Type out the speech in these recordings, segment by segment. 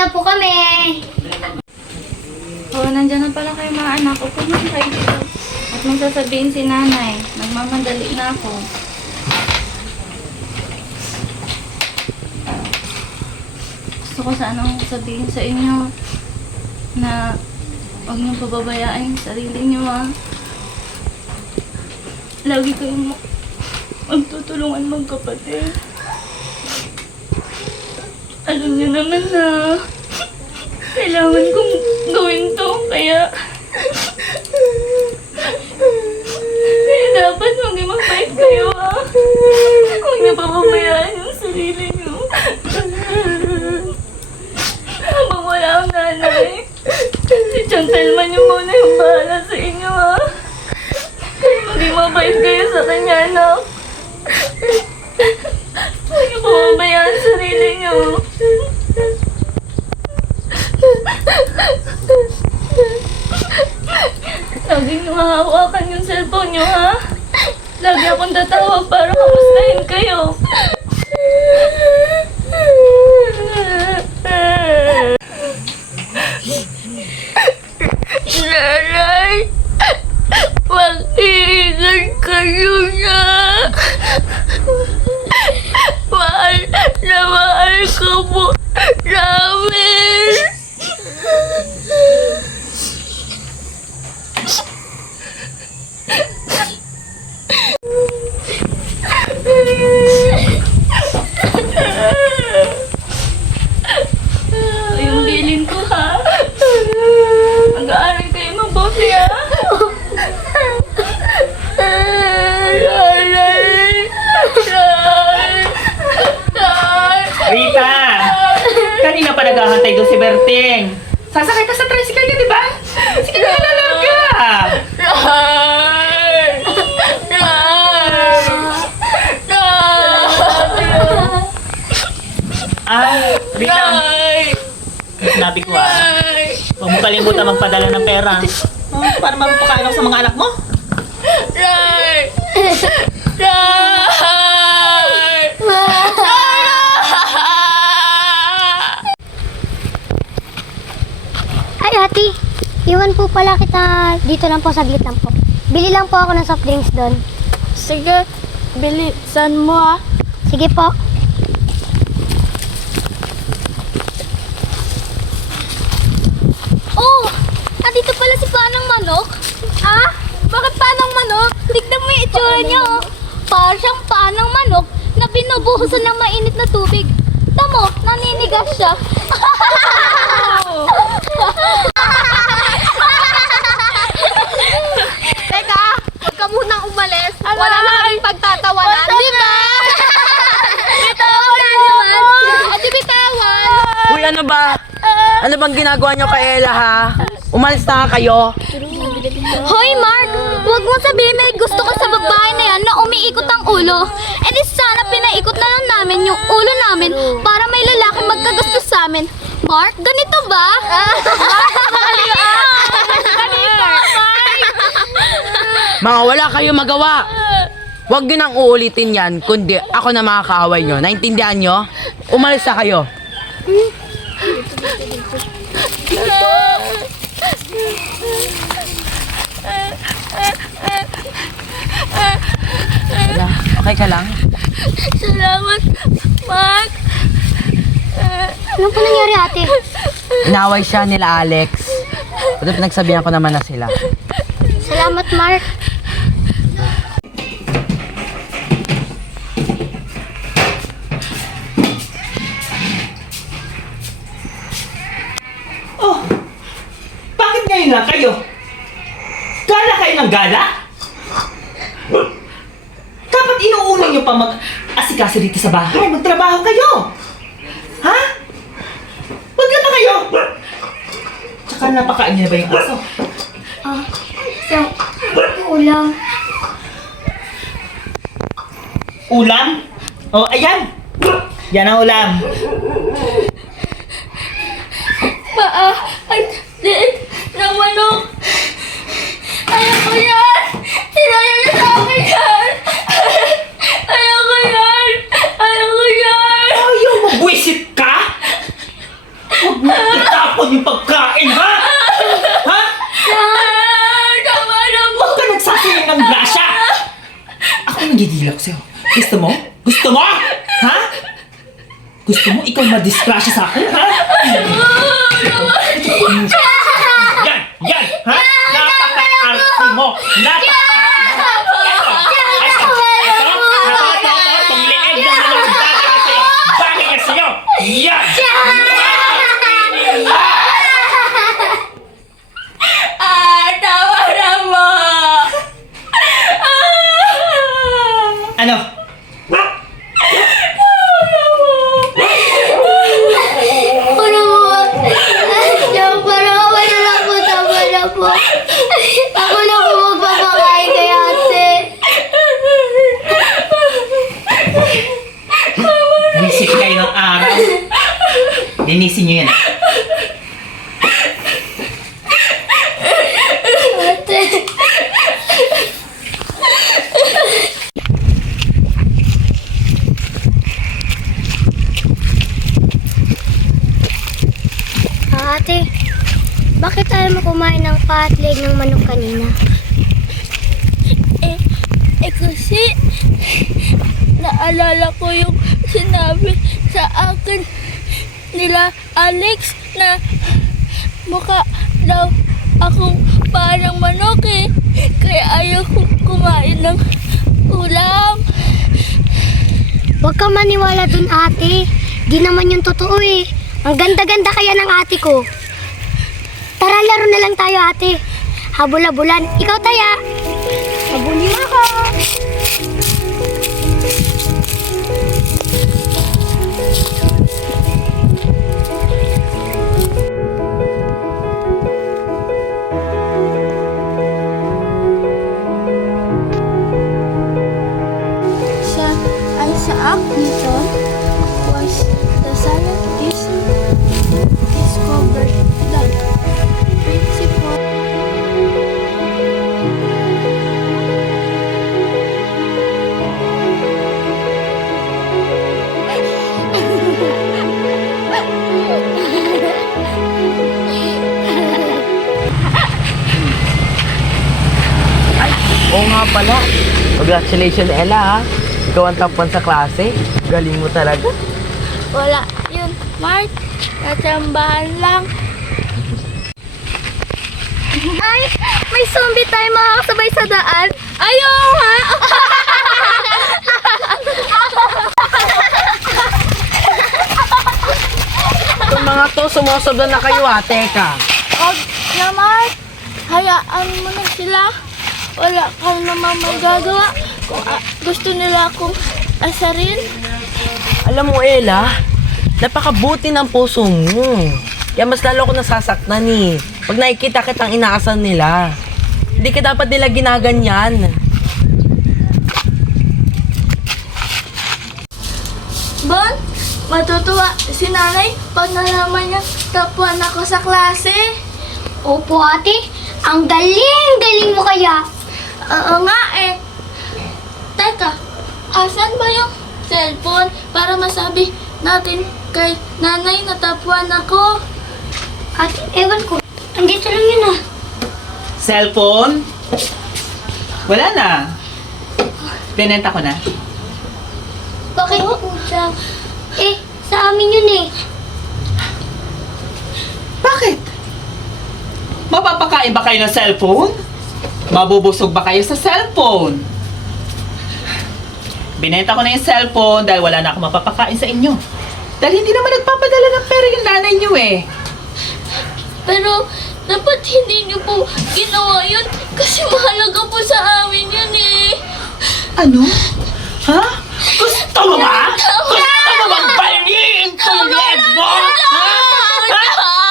na po kami. Oo, nandyan na pala kayo mga anak. Upo na kayo dito. At may sasabihin si nanay. Nagmamandali na ako. Gusto ko sanang sabihin sa inyo na huwag niyong pababayaan yung sarili niyo, ha. Lagi kayong magtutulungan magkapatid. Alam niyo naman na kailangan kong gawin to, kaya dapat maging magbait kayo, ha. Huwag niyo pababayaan yung sarili niyo. Habang wala ang nanay, si Chantelman yung muna yung bahala sa inyo, ha. Kaya maging mabait kayo sa kanya, anak. Huwag niyo pababayaan ang sarili niyo. Lagi niyo hahawakan yung cellphone niyo, ha? Lagi akong tatawag para kamustahin kayo. Nanay! Mag-iingat kayo na! Mahal na mahal ka mo namin! Yung bilin ko, ha? Mag-aaral kayo mabuti, ha? Rita! Kanina pa naghahantay doon si Berting. Sasakay ka sa tricycle niya, di ba? Sige na, lalarga! Ay, Rita. Sinabi ko huwag mo kalimutan magpadala ng pera. Para mapapakain ako sa mga anak mo. Ay, ate. Iwan po pala kita dito lang po, saglit lang po. Bili lang po ako ng soft drinks doon. Sige, bilisan mo, ha? Sige po. Oh! Nandito pala si Panang Manok. Ah? Bakit Panang Manok? Tignan mo yung itsura niya, oh. Para siyang Panang Manok na binubuhusan ng mainit na tubig. Tamo, naninigas siya. Teka, huwag ka munang umalis. Wala na kaming pagtatawanan, di ba? Bitawan mo! Ate, bitawan. Uy, ano ba? Ano bang ginagawa niyo kay Ella, ha? Umalis na nga kayo. Hoy, Mark! Huwag mo sabihin may gusto ka sa babae na yan na umiikot ang ulo. E di sana pinaikot na lang namin yung ulo namin para may lalaki magkagusto sa amin. Mark, ganito ba? Mga wala kayo magawa. Huwag nyo nang uulitin yan, kundi ako na mga kaaway nyo. Naintindihan nyo? Umalis na kayo. Wala, okay ka lang? Salamat, Mark. Ano po nangyari, ate? Inaway siya nila Alex. Pero pinagsabihan ko naman na sila. Salamat, Mark. Oh, bakit ngayon lang kayo? Gala kayo ng gala? Dapat inuuna nyo pa mag-asikaso dito sa bahay. Magtrabaho kayo. Ha? Huwag na kayo. Tsaka napakain niyo na ba yung aso? Ulam. Ulam? Oh, ayan. Yan ang ulam. Paa, ay, liit ng manok. Ayoko yan. Tirayan niyo sa akin yan. Ayoko yan. Ayoko yan. Ayaw, magwisit ka? Huwag mo Nanggigil ako sa'yo. Gusto mo? Gusto mo? Ha? Gusto mo ikaw madisgrasya sa akin, ha? Yan! Yan! Ha? Napaka-arte mo! Itong leeg na nalong bagay na sa'yo! Yan! Tawa na mo! Ano? Ano po? Yung parang ako na lang po, tama na po. Ako na po magpapakain kay ate. Visit kayo ng araw. Linisin nyo yan. Ate. Ate, bakit tayo mo kumain ng patleg ng manok kanina? Kasi naalala ko yung sinabi sa akin nila Alex na mukha daw akong parang manok eh. Kaya ayaw kong kumain ng ulam. Huwag ka maniwala dun, ate. Di naman yung totoo eh. Ang ganda-ganda kaya ng ate ko. Tara, laro na lang tayo, ate. Habol-habulan. Ikaw, Taya. Habulin ako. Sa act nito was the silent reason discovered that principle. Oo nga pala. Congratulations, Ella, ha? Ikaw ang top 1 sa klase. Galing mo talaga. Wala yun, Mark. Natsambahan lang. Ay, may zombie tayo makakasabay sa daan. Ayaw nga! Itong mga to, sumusobra na kayo, ha? Teka. Huwag na, Mark. Hayaan mo na sila. Wala ka naman magagawa. Kung gusto nila akong asarin. Alam mo, Ella, napakabuti ng puso mo. Kaya mas lalo ko nasasaktan, eh. Pag nakikita kitang inaasan nila. Hindi ka dapat nila ginaganyan. Bon, matutuwa si nanay pag nalaman niya tapuan ako sa klase. Opo, ate. Ang galing-galing mo kaya. Oo nga eh. Teka, asan ba yung cellphone para masabi natin kay nanay na tapuan ako? Ate, ewan ko. Andito lang yun ah. Cellphone? Wala na. Pinenta ko na. Bakit po siya? Eh, sa amin yun eh. Bakit? Mapapakain ba kayo ng cellphone? Mabubusog ba kayo sa cellphone? Binenta ko na yung cellphone dahil wala na akong mapapakain sa inyo. Dahil hindi naman nagpapadala ng pera yung nanay niyo eh. Pero dapat hindi niyo po ginawa yun kasi mahalaga po sa amin yun eh. Ano? Ha? Gusto mo ba? Gusto mo bang balingin ko yung leg mo? Ha? Ha?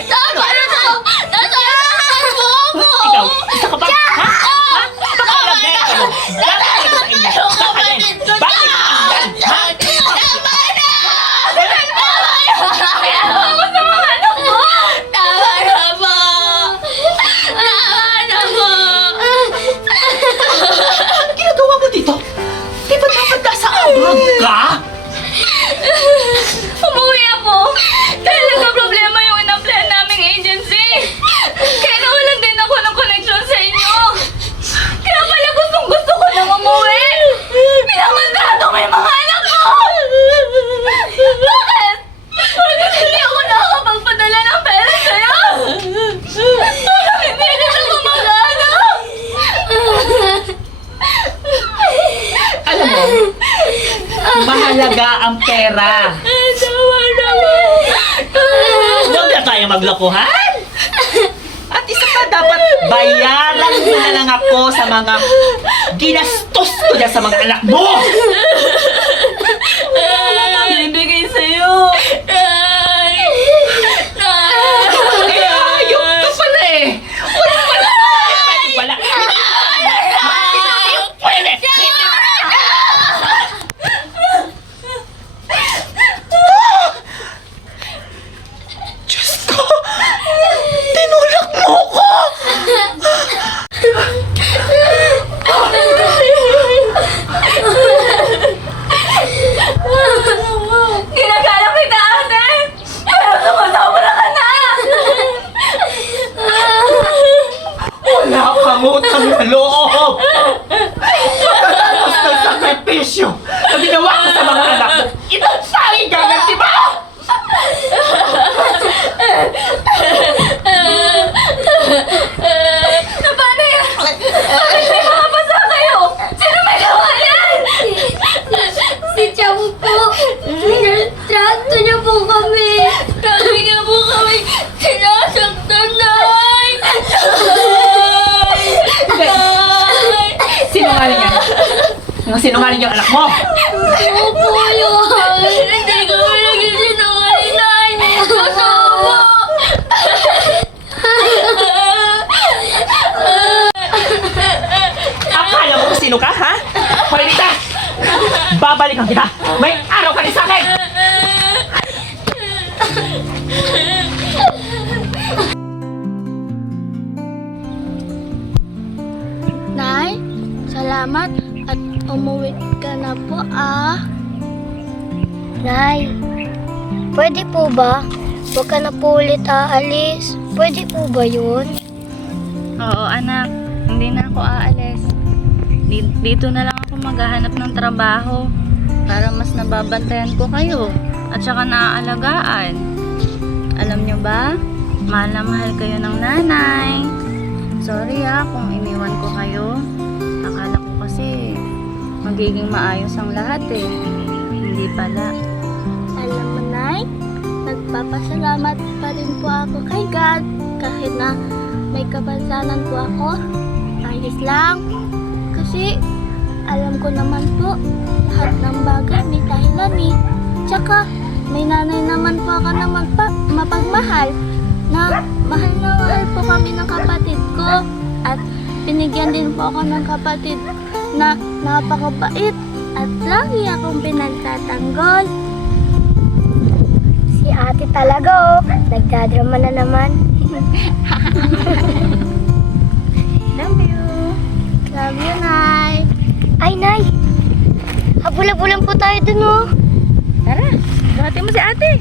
Tama na to! Nasasaktan mo ako! Ikaw, isa ka ba? Ha? Ha? Pakalag mo! Bakit sa inyo? Kapatid ko Bakit yan? Ha? Tama na po! Tama na po! Anong ginagawa mo dito? Di ba dapat nasa abroad ka? Umuwi mahalaga ang pera. Tama naman. Huwag na tayo maglokohan. At isa pa, dapat bayaran mo na lang ako sa mga ginastos ko dyan sa mga anak mo. Binibigay sa'yo. Nay! Nay! Eh, ayok ka pala eh. Wala pala. Wala. Ayok pwede. Diyos ko! Tinulak mo ko! Ginagala kita, ate! Pero sumusobra ka na! Wala kang utang na loob! Tapos ng sakripisyo na ginawa ko sa mga anak mo, itong sa'yo gaganti ba? Paano yan? Bakit may mga basa kayo? Sino may gawa yan? Si Chang po, trato niya po kami. Sabi niya po kami sinasaktan, Nay! Nay! Sinungaling yan. Mga sinungaling yung anak mo. Opo yun. Hindi kami naging sinungaling, Nay! Totoo po! Akala mo kung sino ka, ha? Juanita! Babalikan kita! May araw ka rin sa akin! Nay, salamat at umuwi ka na po Nay, pwede po ba? Huwag ka na po ulit aalis. Pwede po ba yun? Oo, anak. Hindi na ako aalis. Dito na lang ako maghahanap ng trabaho para mas nababantayan ko kayo at saka naaalagaan. Alam nyo ba? Mahal na mahal kayo ng nanay. Sorry kung iniwan ko kayo. Akala ko kasi magiging maayos ang lahat eh. Hindi pala. Alam mo, Nay, nagpapasalamat pa rin po ako kay God. Kahit na may kapansanan po ako, ayos lang. Kasi alam ko naman po, lahat ng bagay may dahilan eh. Tsaka, may nanay naman po ako na mapagmahal. Na mahal na mahal po kami ng kapatid ko. At binigyan din po ako ng kapatid na napakabait. At lagi akong pinagtatanggol. Si ate talaga nagdadrama na naman. Love you. Love you, Nay. Ay, Nay. Habula-bulan po tayo dun, Tara, buhatin mo si ate.